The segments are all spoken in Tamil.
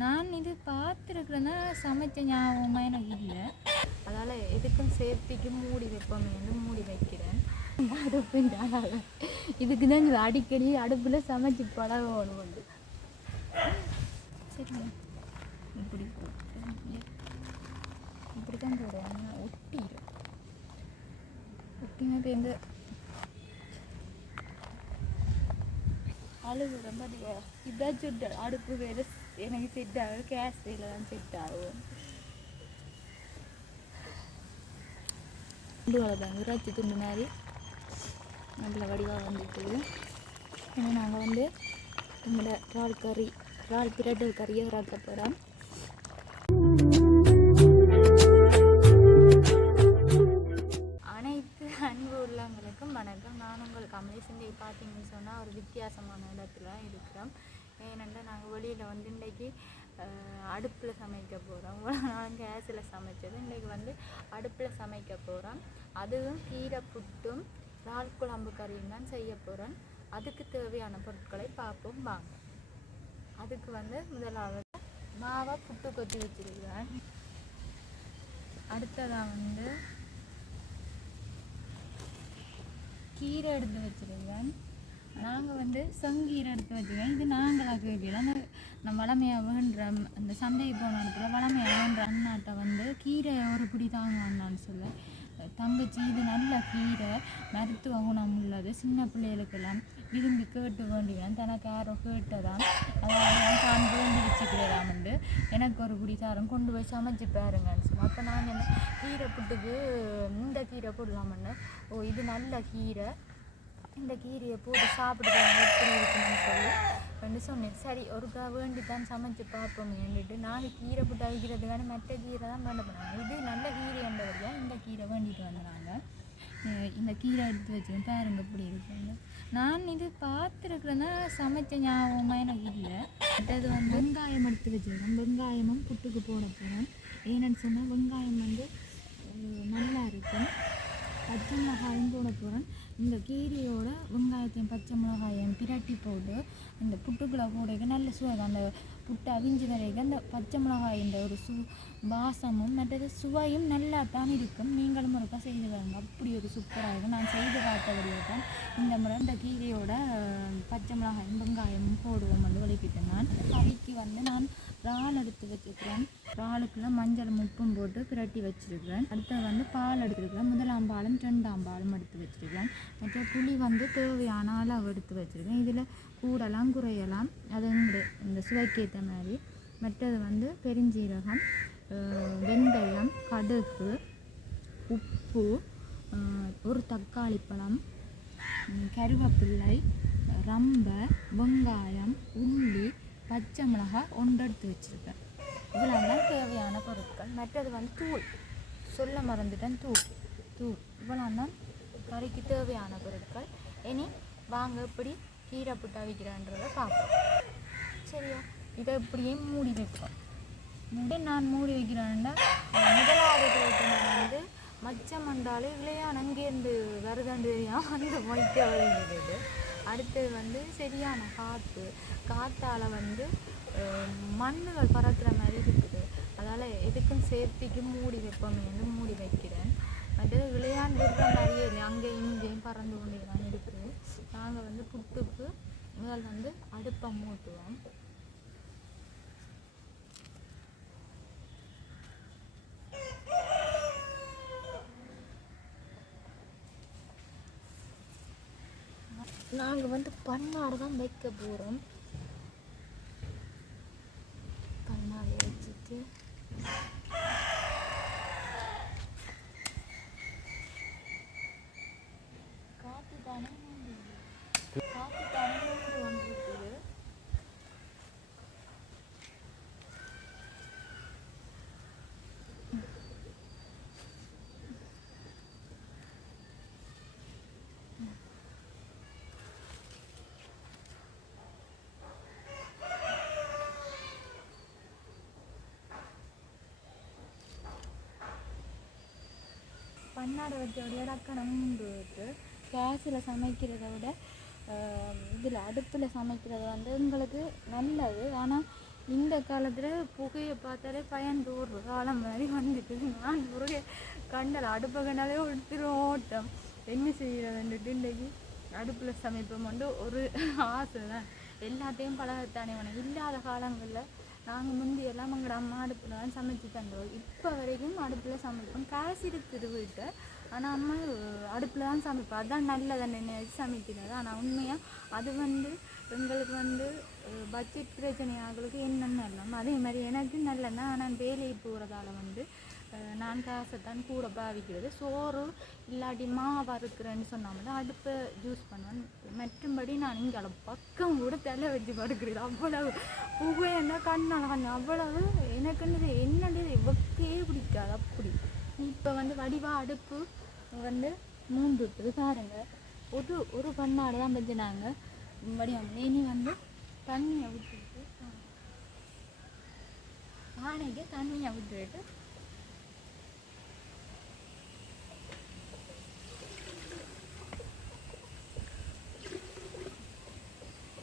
நான் இது பார்த்துருக்குறேன்னா சமைச்ச ஞாபகமாக எனக்கு இல்லை. அதால் எதுக்கும் சேஃப்டிக்கு மூடி வைப்போமேன்னு மூடி வைக்கிறேன். அடுப்புண்டால இதுக்கு தான் இது அடிக்கடி அடுப்பில் சமைச்சு பழகணும் வந்து. சரி இப்படி இப்படி தான் போடுவாங்க. ஒட்டிடும் ஒட்டினது எந்த அழுகுற மாதிரி இதான் சுட்ட அடுப்பு வேறு எனக்கு செட் ஆகும். கேஸில் தான் செட் ஆகும். தான் இறைச்சி துண்டு மாதிரி நல்ல வடிவாக வந்துட்டுது. ஏன்னா நாங்கள் வந்து நம்மளோட இறால் பிரட்டல் கறியை இறக்க போகிறோம். அனைத்து அன்பு உள்ளவங்களுக்கும் வணக்கம். நான் உங்கள் கமலேஷன். பார்த்தீங்கன்னு சொன்னால் ஒரு வித்தியாசமான இடத்துல இருக்கிறோம். ஏனென்றால் நாங்கள் வெளியில் வந்து இன்றைக்கி அடுப்பில் சமைக்க போகிறோம். இவ்வளோ நாள் கேஸில் சமைச்சது இன்றைக்கி வந்து அடுப்பில் சமைக்க போகிறோம். அதுவும் கீரை புட்டும் இறால் குழம்பு கறியும் தான் செய்ய போகிறேன். அதுக்கு தேவையான பொருட்களை பார்ப்போம் வாங்க. அதுக்கு வந்து முதலாவது மாவை புட்டு கொத்தி வச்சுருக்கிறேன். அடுத்ததாக வந்து கீரை எடுத்து வச்சுருக்கேன். நாங்கள் வந்து செங்கீரை எடுத்து வச்சுருக்கேன். இது நாங்களாக கேட்கல. நம்ம வளமையாக வேண்டுற அந்த சந்தைக்கு போன இடத்துல வளமையாக வேண்டுற அண்ணாட்டை வந்து கீரை ஒரு பிடி தாங்க அண்ணான்னு சொல்ல தங்கச்சி இது நல்ல கீரை, மருத்துவ குணம் உள்ளது, சின்ன பிள்ளைகளுக்கெல்லாம் விரும்பி கேட்டு வேண்டிவேன். தனக்கு யாரோ கேட்டதான் அதாவது தான் வேண்டி வச்சுக்கிறதாம் வந்து எனக்கு ஒரு பிடி தாரம் கொண்டு போய் சமைச்சு பாருங்கன்னு சொல்லி. அப்போ நான் என்ன கீரை புட்டுக்கு இந்த கீரை போடலாமன்னு, ஓ இது நல்ல கீரை, இந்த கீரையை போட்டு சாப்பிடுவாங்க எப்படி இருக்குன்னு சொல்லி சொன்னேன். சரி ஒருக்கா வேண்டி தான் சமைச்சு பார்ப்போமேன்னுட்டு நான் கீரை புட்டு அவிக்கிறதுக்கான மற்ற கீரை தான் வேண்ட பண்ணாங்க. இது நல்ல கீரை என்றவரையாக இந்த கீரை வேண்டிட்டு வந்துடுறாங்க. இந்த கீரை எடுத்து வச்சுக்கேன் பாருங்க எப்படி இருக்குங்க. நான் இது பார்த்துருக்குறேன்னா சமைச்ச ஞாபகமாக எனக்கு இல்லை. மற்றது வந்து வெங்காயம் எடுத்து வச்சுருக்கேன். வெங்காயமும் புட்டுக்கு போட போகிறேன். ஏன்னு சொன்னால் வெங்காயம் வந்து நல்லா இருக்கும். பச்சை மிளகாயும் போட போகிறேன். இந்த கீரையோட வெங்காயத்தையும் பச்சை மிளகாயும் பிரட்டி போட்டு இந்த புட்டுக்குள்ளே போட நல்ல சுவை. அந்த புட்டு அவிஞ்சு வரைக்கும் அந்த பச்சை மிளகாயின் ஒரு வாசமும் மற்றது சுவையும் நல்லா தான் இருக்கும். நீங்களும் ஒருக்கா செய்து வாங்க, அப்படி ஒரு சூப்பராக இருக்கும். நான் செய்து பார்த்தபடியாக தான் இந்த முறை இந்த கீரையோட பச்சை மிளகாயும் வெங்காயமும் போடுவோம் வந்து வலிக்கிட்டேன். நான் கறிக்கு வந்து நான் இறால் எடுத்து வச்சுருக்கிறேன். இறாலுக்குள்ள மஞ்சள் உப்பும் போட்டு பிரட்டி வச்சுருக்கிறேன். அடுத்தது வந்து பால் எடுத்துருக்கிறேன். முதலாம் பாலும் ரெண்டாம் பாலும் எடுத்து வச்சுருக்கிறேன். மற்ற புளி வந்து தேவையான அளவு எடுத்து வச்சுருக்கேன். இதில் கூடலாம் குறையலாம், அது இந்த சுவைக்கேற்ற மாதிரி. மற்றது வந்து பெருஞ்சீரகம், வெந்தயம், கடுகு, உப்பு, ஒரு தக்காளி பழம், கருவேப்பிள்ளை, ரம்பை, வெங்காயம், உள்ளி, பச்சை மிளகாய் ஒன்று எடுத்து வச்சுருக்கேன். இவ்வளோதான் தேவையான பொருட்கள். மற்றது வந்து தூள் சொல்ல மறந்துட்டேன். தூள் இவ்வளோதான் கறிக்கு தேவையான பொருட்கள். இனி வாங்க எப்படி கீரை புட்டு அவிக்கிறேன்றதை பார்ப்போம். சரியா, இதை இப்படியே மூடி வைப்போம். நான் மூடி வைக்கிறேன்னா முதலாவது நான் வந்து மச்சம் வந்தாலே விளையாட அங்கேருந்து வருதாண்டு தெரியாமல் அந்த மொய்க்க வருகிறது. அடுத்தது வந்து சரியான காற்றால் வந்து மண்ணுகள் பறக்கிற மாதிரி இருக்குது. அதால் எதுக்கும் சேஃப்டிக்கு மூடி வைப்போமேன்னு மூடி வைக்கிறேன். அது விளையாண்டு இருக்கிற மாதிரியே இல்லை, அங்கேயும் இங்கேயும் பறந்து கொண்டே தான் இருக்குது. நாங்கள் வந்து புட்டுக்கு முதல் வந்து அடுப்பை மூட்டுவோம். நாங்கள் வந்து பண்ணாடு தான் வைக்க போகிறோம். பண்ணாடு வச்சுட்டு காற்று தானே வந்துருக்குது. பண்ணாடை வச்சோடைய டக்கணம் உண்டு. கேஸில் சமைக்கிறத விட இதில் அடுப்பில் சமைக்கிறது வந்து எங்களுக்கு நல்லது. ஆனால் இந்த காலத்தில் புகையை பார்த்தாலே பயந்து ஒரு காலம் மாதிரி வந்துட்டு நான் புகையை கண்டல் அடுப்பை கண்டாலே ஒருத்தரும் ஓட்டம் என்ன செய்கிறதுன்ட்டு இன்றைக்கி அடுப்பில் சமைப்போம் வந்து ஒரு ஆசை தான். எல்லாத்தையும் பழகத்தானே வேணும். இல்லாத காலங்களில் நாங்கள் முந்தியெல்லாம் எங்களோட அம்மா அடுப்பில் தான் சமைச்சு தந்தோம். இப்போ வரைக்கும் அடுப்பில் சமைப்போம். காசு இருக்குது வீட்டை, ஆனால் அம்மா அடுப்பில் தான் சமைப்போம். அதுதான் நல்லதை நினைச்சு சமைக்கிறது. ஆனால் உண்மையாக அது வந்து எங்களுக்கு பட்ஜெட் பிரச்சனை ஆகளுக்கு என்னென்ன இல்லாமல் அதே மாதிரி எனக்கு நல்லதுதான். ஆனால் வேலைக்கு போகிறதால நான் காசைத்தான் கூட பாவிக்கிறது. சோறு இல்லாட்டி மாவு இருக்கிறேன்னு சொன்னால் அடுப்பை யூஸ் பண்ணுவேன். மற்றும்படி நான் இங்கே பக்கம் கூட தலை வச்சு படுக்கிறது. அவ்வளவு புகைன்னா கண்ணால் கொஞ்சம் அவ்வளவு எனக்குன்னு என்னது வெக்கையே பிடிக்காது. அப்படி இப்போ வடிவா அடுப்பு 3 இருக்குது பாருங்க. ஒரு பண்ணாடு தான் வச்சுனாங்க வடிவம். இனி தண்ணியை விட்டுட்டு பானைக்கு தண்ணியை விட்டுட்டு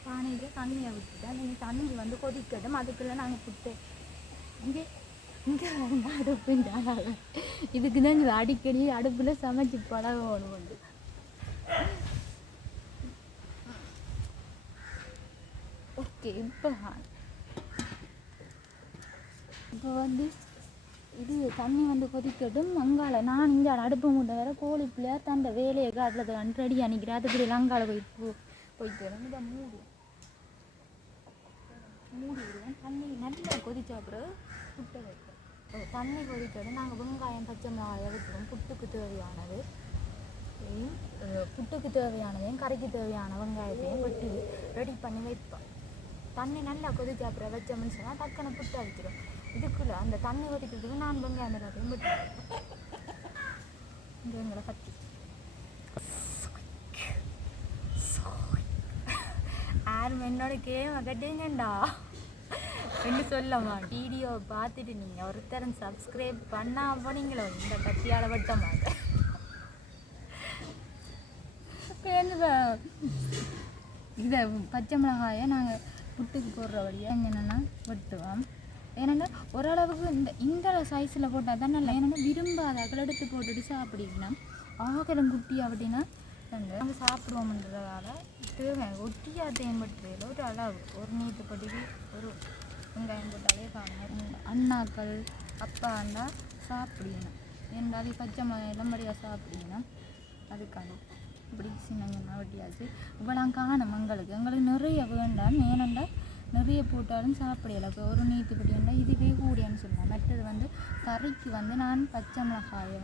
பானைக்கு தண்ணியை விட்டுட்டேன். நீங்கள் தண்ணி கொதிக்கட்டும். அதுக்குள்ளே நாங்கள் புட்டு இங்கே அடுப்புன்றாங்க. இதுக்கு தான் அடிக்கடி அடுப்பில் சமைச்சு பழகணும். ஓகே, இப்போ இது தண்ணி கொதிக்கட்டும். அங்கால நான் இங்கே அடுப்பு மூட்டை வேறு கோழி பிள்ளையார் தந்த வேலையை காட்டுறது ரெடி அணிக்கிறேன். அதுக்கு அங்கால போயிட்டு இதை மூடி விடுவேன். தண்ணி நல்லா கொதிச்ச அப்புறம் புட்டை வைப்போம். தண்ணி கொதிக்கட்டும். நாங்கள் வெங்காயம் பச்சை மிளகாய் வைக்கிறோம். புட்டுக்கு தேவையானதையும் கறிக்கு தேவையான வெங்காயத்தையும் வெட்டி ரெடி பண்ணி வைப்போம். தண்ணி நல்லா கொதிச்ச அப்புறம் வச்சோம்னு சொன்னால் டக்குன்னு புட்டு அடிச்சிடும். இதுக்குள்ளே அந்த தண்ணி கொதிக்கிறதுக்கு நான் வெங்காயம் எல்லாத்தையும் வெட்டி இந்த எங்களை கத்தி யாரும் என்னோட கேமை கட்டுங்கண்டா என்று சொல்லமா. வீடியோ பார்த்துட்டு நீங்கள் ஒருத்தரும் சப்ஸ்கிரைப் பண்ணால் போனீங்களோ இந்த கத்தியால் வெட்ட மாட்டேன். இதை பச்சை மிளகாயை நாங்கள் புட்டுக்கு போடுற வழியாக என்னென்னா வெட்டுவோம். ஏன்னா ஓரளவுக்கு இந்த சைஸில் போட்டால் தான் நல்லா. ஏன்னா விரும்பாதாக்கள் எடுத்து போட்டுட்டு சாப்பிடணும். ஆகலம் குட்டி அப்படின்னா நாங்கள் சாப்பிடுவோம்ன்றதால தேவை ஒட்டியாக தேம்பட்டுல ஒரு அளவு ஒரு நீட்டுப்பட்டிக்கு ஒரு வெங்காயம் போட்டாலே காணும். அண்ணாக்கள் அப்பா அண்டா சாப்பிடணும். ஏன்னா அது பச்சை மிளகாயெல்லாம் மடியாக சாப்பிடணும். அதுக்காக இப்படி சின்ன வெட்டியாச்சு. இவ்வளோ காணும் எங்களுக்கு நிறைய வேண்டாம். ஏனண்டா நிறைய போட்டாலும் சாப்பிடலை. இப்போ ஒரு நீட்டுப்படி இருந்தால் இதுவே கூடியன்னு சொல்லலாம். மற்றது கறிக்கு நான் பச்சை மிளகாயை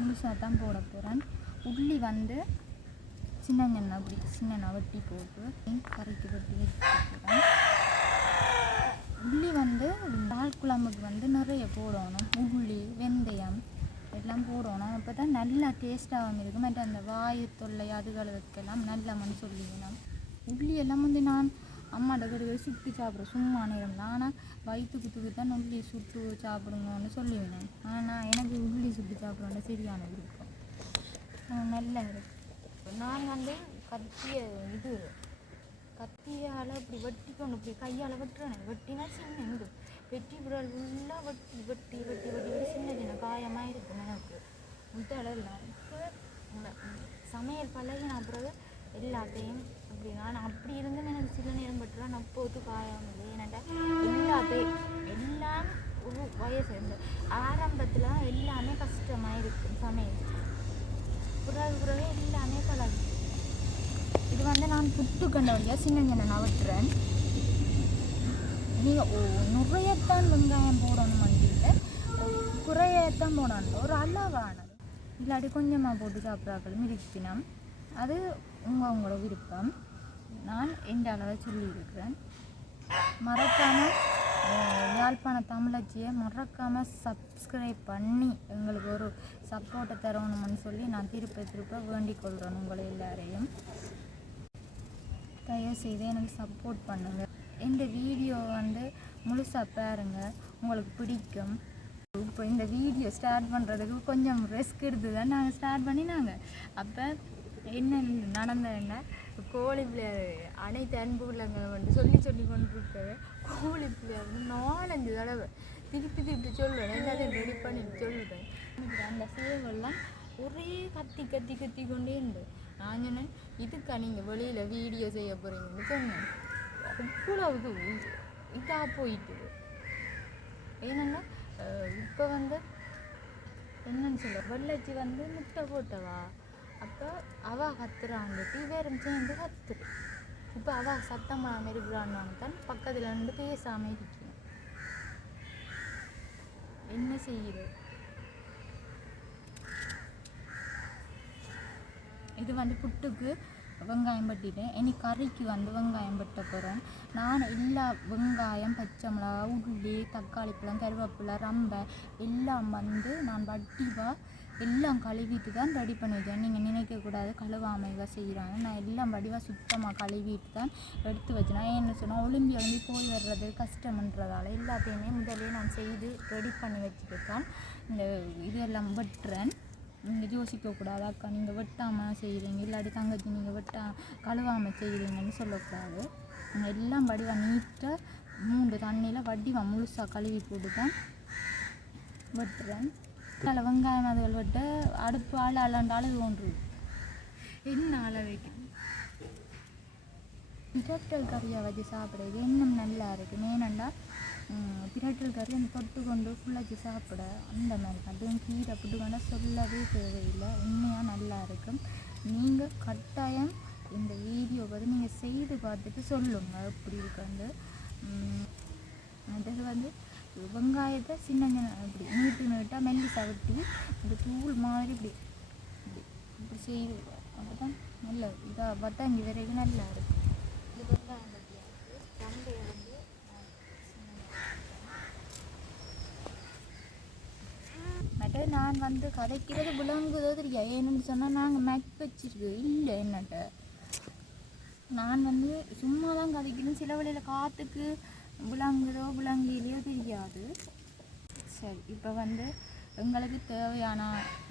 முழுசாக தான் போட போகிறேன். உள்ளி சின்ன அப்படி சின்ன வெட்டி போட்டு கறிக்கு வெட்டி வச்சுக்கிறேன். உள்ளி பால் குழம்புக்கு நிறைய போடணும். உள்ளி வெந்தயம் எல்லாம் போடணும். அப்போ தான் நல்லா டேஸ்ட்டாகவும் இருக்கும். மற்ற அந்த வாயு தொல்லை அதுகளுக்கெல்லாம் நல்ல மண் சொல்லிக்கணும். உள்ளி எல்லாம் நான் அம்மாட்ட கடுகு சுட்டு சாப்பிட்றேன் சும்மா நேரம் தான். ஆனால் வயிற்றுக்கு தான் உள்ளி சுட்டு சாப்பிடுங்கன்னு சொல்லிவிடணும். ஆனால் எனக்கு உள்ளி சுட்டு சாப்பிட்றோன்னு சரியான விருப்பம். நல்லா இருக்கும். நான் கத்தியால் இப்படி வெட்டிக்கொண்டு இப்படி கையால் வெட்டுறேன். வெட்டினா சின்ன இது வெட்டி விரல் ஃபுல்லாக வெட்டி வெட்டி வெட்டி வெட்டி வெட்டி சின்ன காயமாக இருக்கும். எனக்கு முட்டை சமையல் பழகின பிறகு எல்லாத்தையும் அப்படி நான் அப்படி இருந்தும் எனக்கு சில நேரம் பட்டுருவா. நான் போத்து காயம் இல்லை. ஏன்னாட்டா எல்லாம் ஒரு வயசு இந்த ஆரம்பத்தில் எல்லாமே கஷ்டமாக இருக்கும் சமையல். பிறகு எல்லாமே பழகு. இது நான் புட்டு கண்ட வழியாக சின்ன நவட்டுறேன். நீங்கள் நிறையத்தான் வெங்காயம் போடணும் வண்டியில் குறையத்தான் போடணும். ஒரு அளவானது இல்லாட்டி கொஞ்சமாக போட்டு சாப்பிட்றாக்களும் இருப்பினம். அது உங்களோட விருப்பம். நான் எந்த அளவை சொல்லியிருக்கிறேன். மறக்காமல் யாழ்ப்பாண தமிழச்சியை மறக்காமல் சப்ஸ்கிரைப் பண்ணி எங்களுக்கு ஒரு சப்போர்ட்டை தரணும்னு சொல்லி நான் திருப்ப வேண்டிக் கொள்கிறேன். உங்களை எல்லாரையும் தயவுசெய்து எனக்கு சப்போர்ட் பண்ணுங்கள். இந்த வீடியோ முழுசாக பாருங்கள், உங்களுக்கு பிடிக்கும். இப்போ இந்த வீடியோ ஸ்டார்ட் பண்ணுறதுக்கு கொஞ்சம் ரிஸ்க் எடுத்து தான் நாங்கள் ஸ்டார்ட் பண்ணினாங்க. அப்போ என்ன நடந்ததுன்னா கோழி அனைத்து அன்பு உள்ளவங்க சொல்லி கொண்டு இருக்காங்க. கோழி பிள்ளையா வந்து 4-5 தடவை திருப்பி திருப்பி சொல்லுவேன், எல்லாத்தையும் ரெடி பண்ணிட்டு சொல்லுவேன். அந்த சேவெல்லாம் ஒரே கத்தி கத்தி கத்தி கொண்டே உண்டு. நான் சொன்னேன், இதுக்கா நீங்கள் வெளியில் வீடியோ செய்ய போகிறீங்கன்னு சொன்னேன். அவ்வளவு இதாக போயிட்டு. ஏன்னா இப்போ வந்து என்னன்னு சொல்ல, வெள்ளச்சி வந்து முட்டை போட்டவா, அப்போ அவள் கத்துறான்ட்டு வேறும் சேர்ந்து கத்துரு. இப்போ அவள் சத்தமாக இருக்கிறான்னு தான் பக்கத்தில் இருந்து பேசாமல் இருக்கணும். என்ன செய்யுது? இது வந்து புட்டுக்கு வெங்காயம் பட்டிட்டேன். இனி கறிக்கு வந்து வெங்காயம் பட்ட போகிறேன். நான் எல்லா வெங்காயம், பச்சை மிளகா, உள்ளி, தக்காளி பழம், கருவேப்பிலை, ரம்பை எல்லாம் வந்து நான் வட்டிவாக எல்லாம் கழுவிட்டு தான் ரெடி பண்ணி வச்சேன். நீங்கள் நினைக்கக்கூடாது கழுவாமைவாக செய்கிறாங்க. நான் எல்லாம் வடிவாக சுத்தமாக கழுவிட்டு தான் எடுத்து வச்சேன். நான் என்ன சொன்னால் ஒளிம்பி போய் வர்றது கஷ்டம்ன்றதால எல்லாத்தையுமே முதலே நான் செய்து ரெடி பண்ணி வச்சுட்டு தான் இந்த இதெல்லாம் வெட்டுறேன். நீங்கள் யோசிக்கக்கூடாது, அக்கா நீங்கள் வெட்டாமல் செய்கிறீங்க, இல்லாட்டி தங்கச்சி நீங்கள் கழுவாமல் செய்கிறீங்கன்னு சொல்லக்கூடாது. எல்லாம் வடிவாக நீட்டாக 3 தண்ணியில் வடிவாக முழுசாக கழுவி போட்டு தான் வெட்டுறேன். அதில் வெங்காயம் அதுகள் வெட்ட அடுப்பு அளாண்டு அழுகு ஒன்று என்ன அள வைக்கணும். பிரட்டல் கறியை வச்சு சாப்பிட்றது இன்னும் நல்லா இருக்குது. ஏனண்டா பிரட்டல் கறி அந்த தொட்டு கொண்டு ஃபுல்லாச்சு சாப்பிட அந்த மாதிரி. அதுவும் கீரை புட்டு கொண்டா சொல்லவே தேவையில்லை. உண்மையாக நல்லா இருக்கும். நீங்கள் கட்டாயம் இந்த வீடியோ வந்து நீங்கள் செய்து பார்த்துட்டு சொல்லுங்கள் எப்படி இருக்குன்னு. அது வந்து வெங்காயத்தை சின்ன இப்படி நீட்டாக மெல்லி சவட்டி இந்த தூள் மாதிரி இப்படி இப்படி செய்து அப்போ தான் நல்ல இதாக வத்தங்கி வரைக்கும் நல்லா இருக்கும். இது வெங்காயம் பட்டியாக தந்தையை வந்து மற்ற நான் வந்து கதைக்கிறது விளங்குதோ தெரியா. ஏன்னு சொன்னால் நாங்கள் மேக் வச்சிருக்கு இல்லை என்னட்ட. நான் வந்து சும்மா தான் கதைக்கிறேன். சில வழியில் காற்றுக்கு விளங்குதோ விளங்கிலையோ தெரியாது. சரி, இப்போ வந்து எங்களுக்கு தேவையான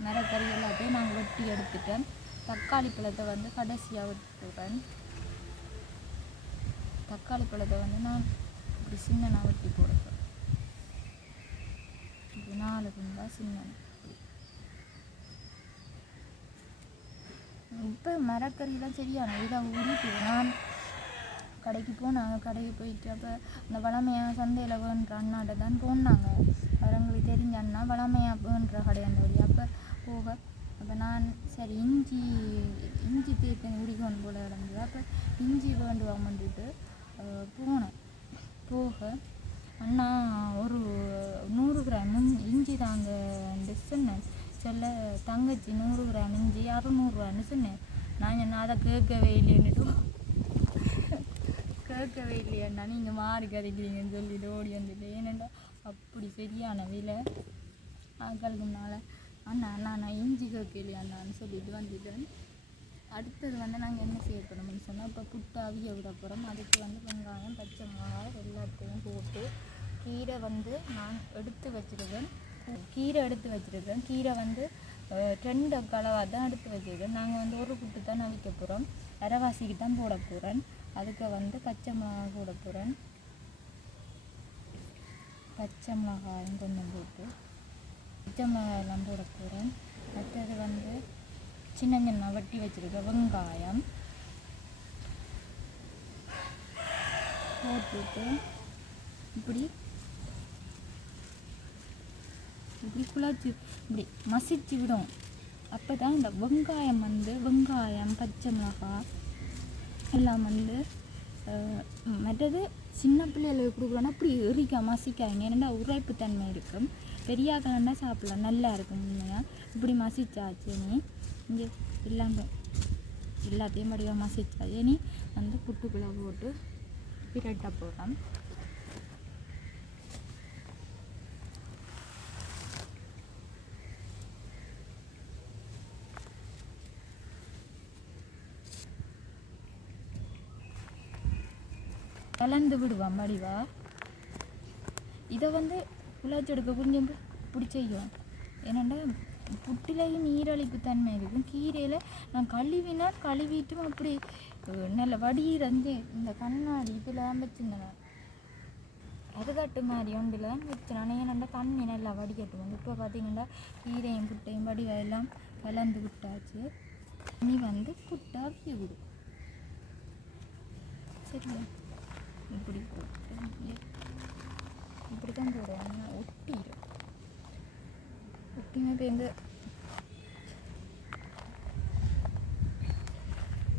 மரக்கறி எல்லாத்தையும் நாங்கள் வெட்டி எடுத்துட்டேன். தக்காளி பழத்தை வந்து கடைசியாக வெட்டுவேன். தக்காளி பழத்தை வந்து நான் இப்படி சின்ன வெட்டி போடுவேன். இப்படி 4 குண்டா சின்ன. இப்போ மரக்கறியெல்லாம் சரியான இதாக ஊறிட்டு நான் கடைக்கு போனாங்க. கடைக்கு போயிட்டு அப்போ அந்த வளமையாக சந்தையில் வேணுன்ற அண்ணாட்ட தான் போனாங்க. அவங்களுக்கு தெரிஞ்ச அண்ணா வளமையாக வேணுன்ற கடையாண்டபடி. அப்போ போக அப்போ நான் சரி இஞ்சி தேர்த்து குடிக்கணும் போல இருந்தது. அப்போ இஞ்சி வேண்டுவாமன்ட்டு போனேன். போக அண்ணா ஒரு 100 கிராம் இஞ்சி தாங்க சொன்னேன். சொல்ல தங்கச்சி 100 கிராம் இஞ்சி 600 ரூபான்னு சொன்னேன். நான் சொன்னேன் அதை கேட்கவே இல்லையாண்ணா, நீங்கள் மாறி கதைக்கிறீங்கன்னு சொல்லிட்டு ஓடி வந்துட்டு. ஏனெண்டா அப்படி சரியான விலை ஆக்களுக்குனால அண்ணா நான் இஞ்சி கேட்கலையாண்ணான்னு சொல்லிட்டு வந்துட்டேன். அடுத்தது வந்து நாங்கள் என்ன செய்ய போகிறோம்னு சொன்னால் இப்போ புட்டு அவிய விட போகிறோம். அதுக்கு வந்து வெங்காயம், பச்சை மிளகாய் எல்லாத்தையும் போட்டு கீரை வந்து நான் எடுத்து வச்சுருக்கேன். கீரை வந்து 2 கலவாக தான் எடுத்து வச்சுருக்கேன். நாங்கள் வந்து ஒரு புட்டு தான் அவிக்க போகிறோம். அரைவாசிக்கு தான் போட போகிறேன். அதுக்கு வந்து பச்சை மிளகாய் போட போகிறேன். பச்சை மிளகாயும் கொஞ்சம் போட்டு பச்சை மிளகாயெல்லாம் போட போகிறேன். மற்றது வந்து சின்ன வெட்டி வச்சுருக்க வெங்காயம் போட்டுட்டு இப்படி குழச்சி இப்படி மசிச்சு விடும். அப்போ தான் இந்த வெங்காயம் பச்சை மிளகாய் எல்லாம் வந்து மற்றது சின்ன பிள்ளைகளுக்கு கொடுக்குறோன்னா அப்படி எரிக்கா மசிக்காங்க. ஏன்னா உரைப்பு தன்மை இருக்கும். பெரியாக்கலன்னா சாப்பிடலாம், நல்லா இருக்கும். உண்மையாக இப்படி மசிச்சாச்சு. நீ இங்கே எல்லாத்தையும் படியாக மசிச்சாச்சு. நீ வந்து புட்டுக்குள்ளே போட்டு பிரட்ட போடுறோம். கலந்து விடுவான் வடிவா. இதை வந்து குழாச்செடுக்க கொஞ்சம் பிடிச்சிக்கும். ஏன்னாண்டா புட்டிலையும் நீரழிப்பு தன்மை இருக்கும். கீரையில் நான் கழுவிட்டு அப்படி நல்ல வடியிறந்து இந்த கண்ணாடி இதில் வச்சுருந்தேன். அறுகட்டு மாதிரி ஒன்றில் வச்சுனானே ஏன்னா தண்ணி நல்லா வடிகட்டுவோம். இப்போ பார்த்தீங்கன்னா கீரையும் புட்டையும் வடிவெல்லாம் கலந்து விட்டாச்சு. நீ வந்து புட்டை அவிய விடு. சரியா? இப்படி போட்டு இப்படி தான் போடுவாங்க. ஒட்டிடும். ஒட்டியுமே பேருந்து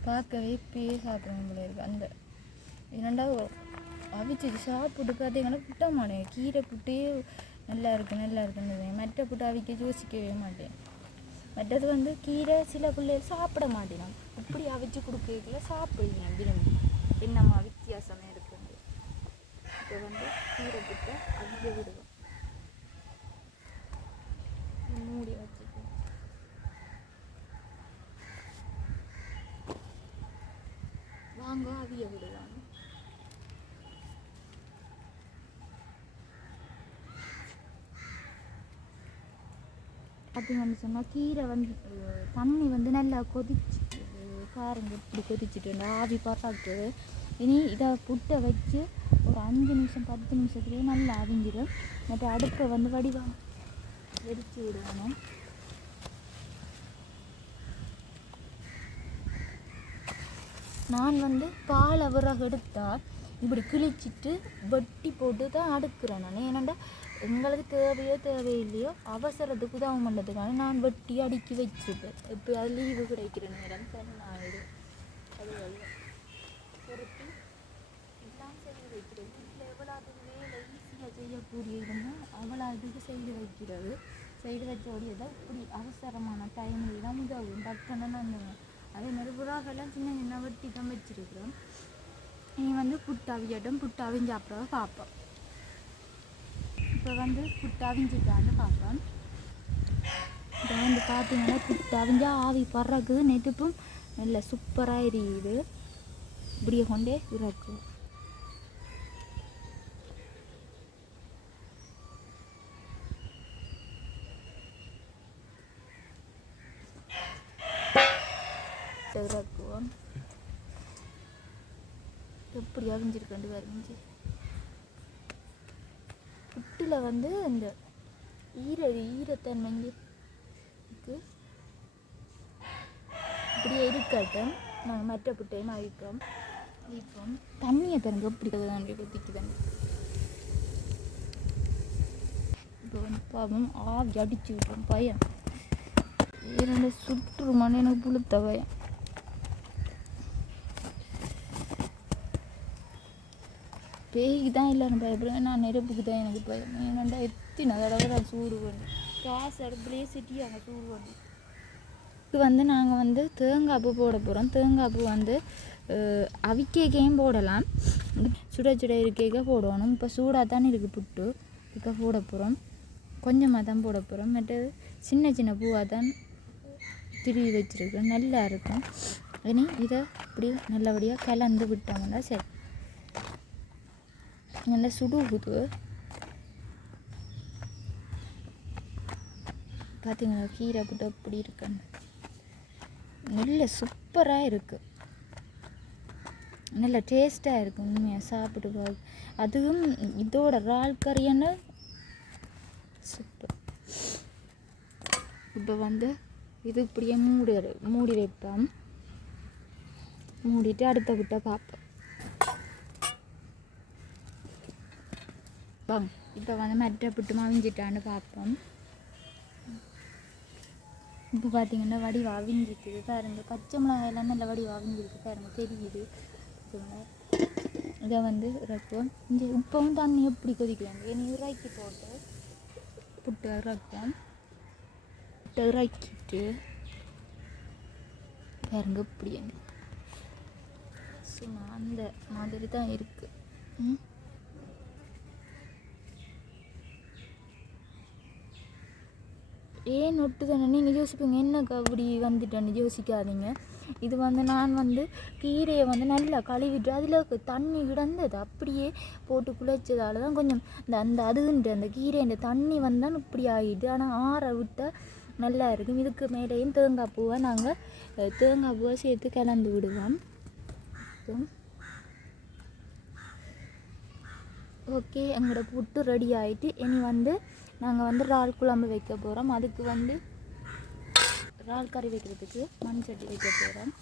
பார்க்கவே இப்பயே சாப்பிடணும் போல இருக்குது. அந்த இரண்டாவது அவிச்சு சாப்பிட்டு பார்த்தீங்கன்னா புட்ட மாட்டேன். கீரை புட்டே நல்லா இருக்குன்னு மற்ற புட்டு அவிக்க யோசிக்கவே மாட்டேன். மற்றது வந்து கீரை சில பிள்ளைகள் சாப்பிட மாட்டேன். இப்படி அவிச்சு கொடுக்கல சாப்பிடுவேன் விரும்பி. என்னம்மா வித்தியாசமே இருக்குது. இப்போ வந்து கீரை புட்டை அவிய விடுவோம். மூடி வச்சுக்கோம். வாங்க அவிய விடுவாங்க. அப்படிங்கன்னு சொன்னால் கீரை வந்து தண்ணி வந்து நல்லா கொதிச்சுட்டு பாருங்க இப்படி கொதிச்சுட்டு ஆவி பறக்குது. இனி இதை புட்டை வச்சு ஒரு 5 நிமிஷம் 10 நிமிஷத்துலேயே நல்லா அவிஞ்சிடும். மற்ற அடுப்பை வந்து வடிவாக எரிச்சு விடுவாங்க. நான் வந்து பாலை விறகு எடுத்தால் இப்படி கிழிச்சிட்டு வெட்டி போட்டு தான் அடுக்கிறேன் நான். ஏன்னாண்டா எங்களுக்கு தேவையில்லையோ அவசரத்துக்கு உதவும் பண்ணுறதுக்காக நான் வெட்டி அடுக்கி வச்சுருப்பேன். இப்போ அது லீவு கிடைக்கிற நேரம் ஆயிடு அது பொறுத்து எல்லாம் செய்து வைக்கிறது. வீட்டில் எவ்வளோ வேலை ஈஸியாக செய்யக்கூடிய இருந்தால் அவ்வளோ அதுக்கு செய்து வைக்கிறது. செய்து வச்சோடையதான் இப்படி அவசரமான டைமில் தான் உதவும் டக்குன்னு நான். அதே மாதிரி புறாக்கெல்லாம் சின்ன சின்ன வெட்டி தான் வச்சுருக்குறோம். நீ வந்து புட்டு அவியட்டும். புட்டு அவிஞ்ச அப்புறம் பார்ப்போம். இப்போ வந்து புட்டு அவிஞ்சிட்டான்னு பார்ப்போம். இப்போ வந்து பார்த்தீங்கன்னா புட்டு அவிஞ்சா ஆவி பறக்குது. நெருப்பும் நல்ல சூப்பராக எரியுது. இப்படியே கொண்டே இறக்கும். இறக்குவோம். எப்படி அவிஞ்சிருக்கண்டு வரைஞ்சி புட்டில் வந்து இந்த ஈரத்தன்மை இப்படியே இருக்கட்டும். நாங்கள் மற்ற புட்டையும் அவிப்போம். தண்ணியை பிறகு எப்படி ஊற்றிக்குதான். இப்போ வந்து பாவம் ஆவி அடிச்சு விட்டோம். பயம் 2 சுற்றுமான்னு எனக்கு புளுத்த பயம். பேய்க்கு தான் எல்லாரும் பயப்படுவேன். நான் நெருப்புக்கு தான் எனக்கு பயம். ஏன்னாண்டா எத்தின தடவை நான் சூடு பண்ணி கேஸ் அடுப்புலேயே சிட்டியாங்க சூடு பண்ணி. இது வந்து நாங்கள் வந்து தேங்காய் பூ போட போகிறோம். தேங்காய் பூ வந்து அவிக்கேக்கையும் போடலாம். சுட இருக்கேக்க போடணும். இப்போ சூடாக தானே இருக்குது புட்டு. இப்போ போட போகிறோம். கொஞ்சமாக தான் போட போகிறோம். மற்றது சின்ன பூவாக தான் திருவி வச்சுருக்கோம். நல்லா இருக்கும். இனி இதை இப்படி நல்லபடியாக கலந்து விட்டோம்னா சரி. நல்லா சுடுகுது. பார்த்தீங்களா கீரை புட்டு அப்படி இருக்குன்னு நல்ல சூப்பராக இருக்குது. நல்ல டேஸ்ட்டாக இருக்குது. உண்மையாக சாப்பிட்டு பாரு. அதுவும் இதோட இறால் கறின்னு சூப்பர். இப்போ வந்து இது இப்படியே மூடி வைப்போம். மூடிட்டு அடுத்த புட்டை பார்ப்போம். வாங்க இப்போ வந்து மற்ற புட்டு அவிஞ்சிட்டான்னு பார்ப்போம். இப்போ பார்த்தீங்கன்னா வடிவ அவிஞ்சிக்குது பாருங்க. பச்சை மிளகாயெல்லாம் நல்ல வடிவ அவிஞ்சிருக்கு பாருங்க, தெரியுது. இதை வந்து இறக்குவோம். இங்கே உப்பவும் தண்ணி எப்படி கொதிக்கிறாங்க. இனி இறக்கி போட்டு புட்டு இறக்குவோம். புட்டு இறக்கிட்டு பாருங்க இப்படி சும்மா அந்த மாதிரி தான் இருக்குது. ஏன் ஒட்டு தானே நீங்கள் யோசிப்பீங்க, என்னக்கா அப்படி வந்துட்டேன்னு யோசிக்காதீங்க. இது வந்து நான் வந்து கீரையை வந்து நல்லா கழுவிட்டு அதில் தண்ணி கிடந்தது அப்படியே போட்டு குழைச்சதால தான் கொஞ்சம் அந்த கீரைன்ற தண்ணி வந்தால் இப்படி ஆகிட்டு. ஆனால் ஆற விட்டால் நல்லா இருக்கும். இதுக்கு மேலேயும் தேங்காய் பூவை நாங்கள் தேங்காய் பூவை சேர்த்து கலந்து விடுவோம். ஓகே, எங்களோட புட்டு ரெடி ஆகிட்டு இனி வந்து நாங்கள் வந்து இறால் குழம்பு வைக்க போகிறோம். அதுக்கு வந்து இறால் கறி வைக்கிறதுக்கு மண் சட்டி வைக்க போகிறோம்.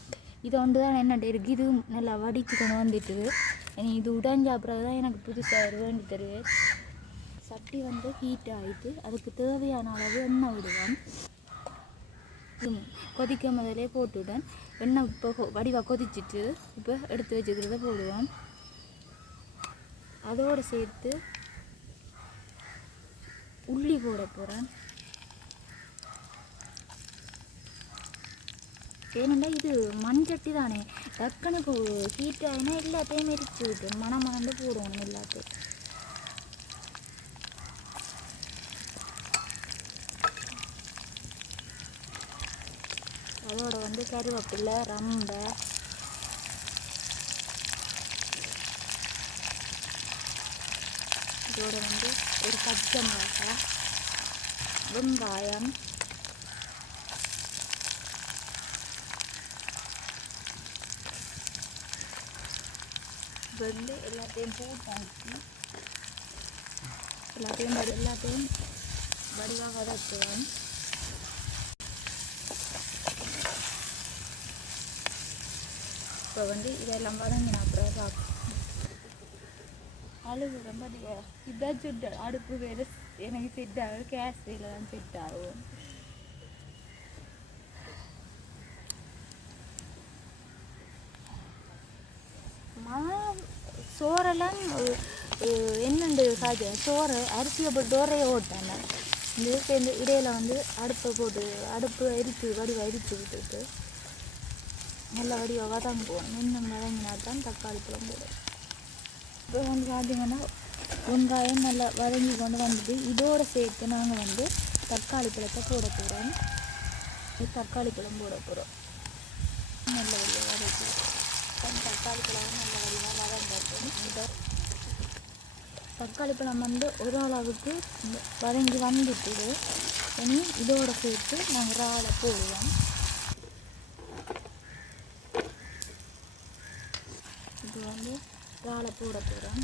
இது ஒன்று தான் என்னட்டு இருக்குது. இது நல்லா வடித்து கொண்டு வந்துட்டு இனி இது உடைஞ்ச அப்புறம் தான் எனக்கு புதுசாக வேண்டி தருவேன். சட்டி வந்து ஹீட் ஆகிட்டு அதுக்கு தேவையான அளவு எண்ணெய் விடுவேன். கொதிக்க முதலே போட்டுவிட்டேன். எண்ணெய் இப்போ வடிவாக கொதிச்சுட்டு இப்போ எடுத்து வச்சுக்கிறத போடுவேன். அதோடு சேர்த்து உள்ளி போட போகிறேன். ஏனெண்டா இது மண்சட்டி தானே, டக்குனுக்கு ஹீட் ஆகினா எல்லாத்தையும் எரிச்சு விட்டு மணந்து போடுவோம் எல்லாத்தையும். அதோட வந்து கருவேப்பிலை, ரம்பை, இதோட வந்து ஒரு பச்சை மிளகாய், வெங்காயம், வந்து எல்லாத்தையும் போட்டாச்சு. எல்லாத்தையும் வடிவாக வதக்குவேன். இப்போ வந்து இதெல்லாம் வதங்கின அப்புறம் பார்ப்போம். அழுகு ரொம்ப இதான் சுட்டு அடுப்பு வேறு எனக்கு செட் ஆகும். கேஸில் தான் செட் ஆகும். சோறெல்லாம் என்னண்டு காய்ச்ச சோறு அரிசியை போட்டு டோரையை ஓட்டாங்க. இந்த சேர்ந்து இடையில வந்து அடுப்பு எரித்து வடிவாக எரித்து விட்டுட்டு நல்லா வடிவாக வதங்குவோம். இன்னும் வதங்கினா தான் தக்காளி பழம் போடும். இப்போ வந்து பார்த்திங்கன்னா வெங்காயம் நல்லா வதங்கி கொண்டு வந்துட்டு இதோடு சேர்த்து நாங்கள் வந்து தக்காளி பழத்தை போட போகிறோம். தக்காளி பழம் போட போகிறோம். நல்ல வடிவாக வதக்கி தக்காளி பழம் நல்ல வடிவாக வதங்கட்டும். இந்த தக்காளி பழம் வந்து ஒரு அளவுக்கு வதங்கி வந்துட்டு இனி இதோடு சேர்த்து நாங்கள் இறாலை போடுவோம். இது வந்து இறாலை போட போகிறோம்.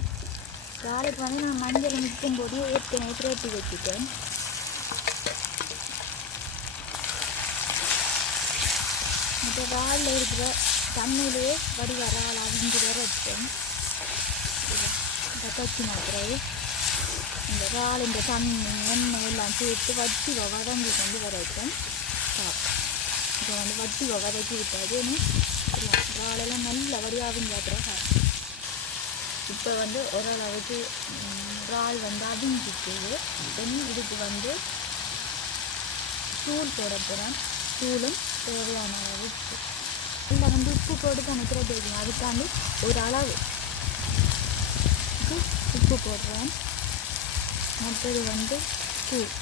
இறாலுக்கு வந்து நான் மஞ்சள் நிற்கும் போது ஏற்கனவே திரட்டி வச்சுட்டேன். இப்போ இறாலில் இருக்கிற தண்ணியிலேயே வடிவ இறால் அவிஞ்சு வர வச்சேன். தச்சு மாத்திரை இந்த இறால் இந்த தண்ணி எண்ணெய் எல்லாம் சேர்த்து வட்டி வதங்கி கொண்டு வர வச்சேன். இப்போ வந்து வட்டி வதக்கி விட்டாது. இறாலெல்லாம் நல்ல வடிவாக அவிஞ்சாத்திரம். இப்போ வந்து ஓரளவுக்கு இறால் வந்து அவிஞ்சிட்டு இதுக்கு வந்து தூள் போட போகிறேன். தூளும் தேவையான அளவு உப்பு. இல்லை வந்து உப்பு போட்டு தனிக்கிற தேவையும் அதுக்காண்டி ஒரு அளவு உப்பு போடுறேன். மற்றது வந்து தூள்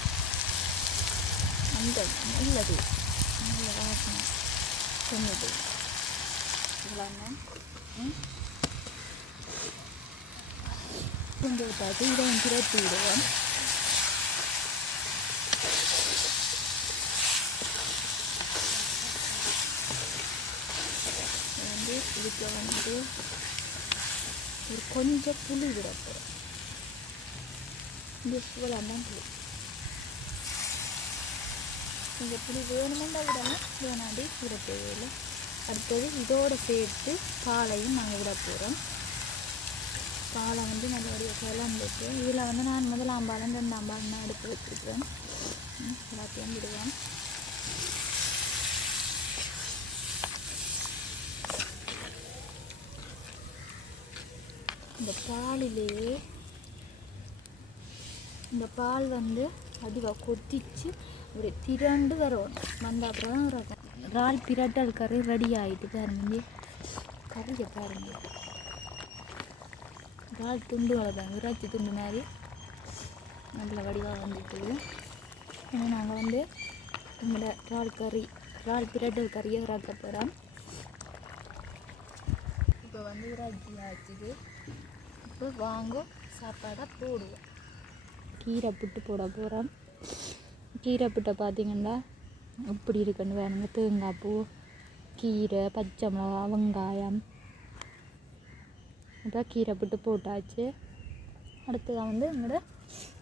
அந்த நல்லது நல்ல வாசனை சொன்னது இவ்வளோ கொண்டு விட்டாச்சு. இதையும் திரட்டி விடுவோம். வந்து இதுக்கு வந்து ஒரு கொஞ்சம் புளி விட போகிறோம். இந்த ஸ்பூலாம் தான் புளி. இந்த புளி வேணுமெண்டா விடணும், வேணாண்டி விட தேவையில்லை. அடுத்தது இதோடு சேர்த்து பாலையும் நாங்கள் விட போகிறோம். பாலை வந்து நல்லபடியாக கிளம்பிட்டு இதில் வந்து நான் முதலாம் பாலம் 2ஆம் பாலம் தான் எடுத்து வச்சுருக்கேன். எல்லாத்தையும் விடுவேன். இந்த பாலிலேயே இந்த பால் வந்து அதிவாக கொதிச்சு ஒரு திரண்டு வரும். வந்த அப்புறம் தான் இருக்கும். இறால் பிரட்டல் கறி ரெடி ஆகிட்டு பாருங்க. கறியை பாருங்க, இறால் துண்டு வளர்த்தாங்க, இறைச்சி துண்டு மாதிரி நல்ல வடிவாக வந்துட்டு. ஏன்னா நாங்கள் வந்து எங்களோட இறால் பிரட்டல் கறியை இறக்க போகிறோம். இப்போ வந்து இறைச்சி ஆச்சுது. இப்போ வாங்க சாப்பாடை போடுவோம். கீரை புட்டு போட போகிறோம். கீரை புட்டை பார்த்திங்கன்னா இப்படி இருக்குன்னு வேணுங்க. தேங்காய் பூ, கீரை, பச்சை மிளகா, வெங்காயம். இப்போ கீரை புட்டு போட்டாச்சு. அடுத்ததாக வந்து எங்களோட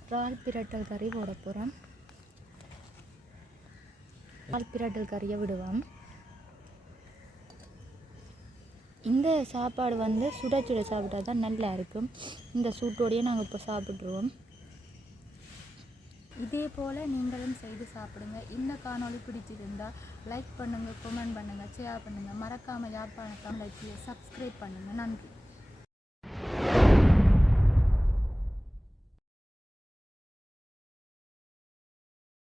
இறால் பிரட்டல் கறி போட போகிறோம். இறால் பிரட்டல் கறியை விடுவோம். இந்த சாப்பாடு வந்து சுட சுட சாப்பிட்டா தான் நல்லா இருக்கும். இந்த சூட்டோடையே நாங்கள் இப்போ சாப்பிட்ருவோம். இதே போல் நீங்களும் செய்து சாப்பிடுங்க. இந்த காணொளி பிடிச்சிருந்தால் லைக் பண்ணுங்கள், கமெண்ட் பண்ணுங்கள், ஷேர் பண்ணுங்கள். மறக்காமல் யாழ்ப்பாணம் தமிழச்சியை சப்ஸ்கிரைப் பண்ணுங்கள். நன்றி.